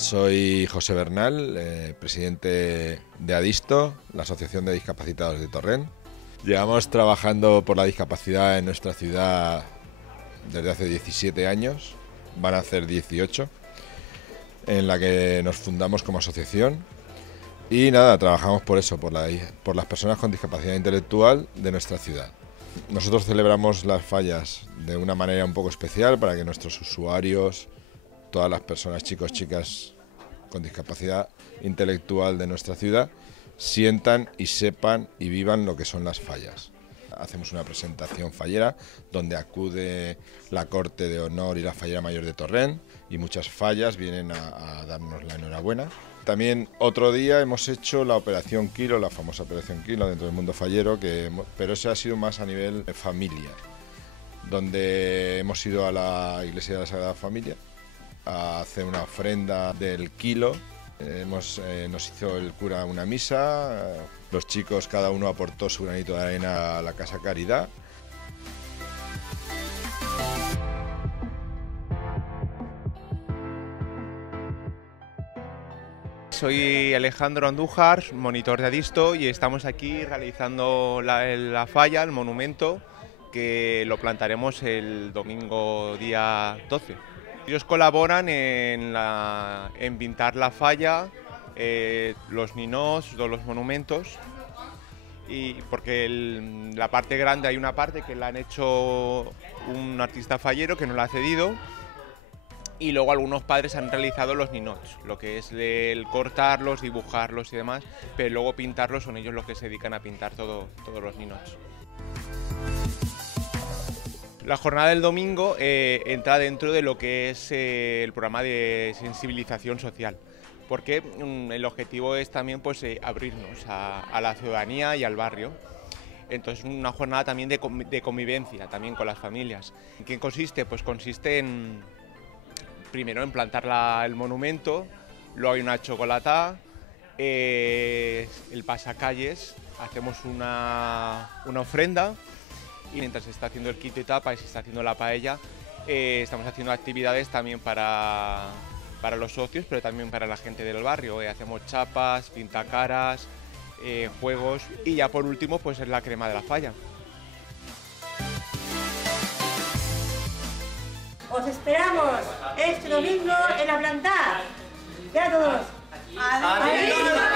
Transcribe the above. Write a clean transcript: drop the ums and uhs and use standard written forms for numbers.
Soy José Bernal, presidente de ADISTO, la Asociación de Discapacitados de Torrent. Llevamos trabajando por la discapacidad en nuestra ciudad desde hace 17 años, van a hacer 18, en la que nos fundamos como asociación. Y nada, trabajamos por eso, por las personas con discapacidad intelectual de nuestra ciudad. Nosotros celebramos las fallas de una manera un poco especial para que nuestros usuarios, todas las personas, chicos, chicas con discapacidad intelectual de nuestra ciudad, sientan y sepan y vivan lo que son las fallas. Hacemos una presentación fallera donde acude la Corte de Honor y la Fallera Mayor de Torrent y muchas fallas vienen a darnos la enhorabuena. También otro día hemos hecho la Operación Kilo, la famosa Operación Kilo dentro del mundo fallero, pero ese ha sido más a nivel de familia, donde hemos ido a la Iglesia de la Sagrada Familia a hacer una ofrenda del kilo. Nos hizo el cura una misa, los chicos cada uno aportó su granito de arena a la Casa Caridad. Soy Alejandro Andújar, monitor de ADISTO, y estamos aquí realizando la falla, el monumento, que lo plantaremos el domingo día 12. Ellos colaboran en pintar la falla, los ninots, todos los monumentos, y porque la parte grande hay una parte que la han hecho un artista fallero que nos la ha cedido, y luego algunos padres han realizado los ninots, lo que es el cortarlos, dibujarlos y demás, pero luego pintarlos son ellos los que se dedican a pintar todos los ninots. La jornada del domingo entra dentro de lo que es el programa de sensibilización social, porque el objetivo es también abrirnos a la ciudadanía y al barrio. Entonces una jornada también de convivencia también con las familias. ¿En qué consiste? Pues consiste primero en plantar el monumento, luego hay una chocolatada, el pasacalles, hacemos una ofrenda. Y mientras se está haciendo el quito y tapa y se está haciendo la paella, estamos haciendo actividades también para los socios, pero también para la gente del barrio. Hacemos chapas, pintacaras, juegos, y ya por último pues es la crema de la falla. Os esperamos este domingo en la planta. Ya todos. ¡Adiós!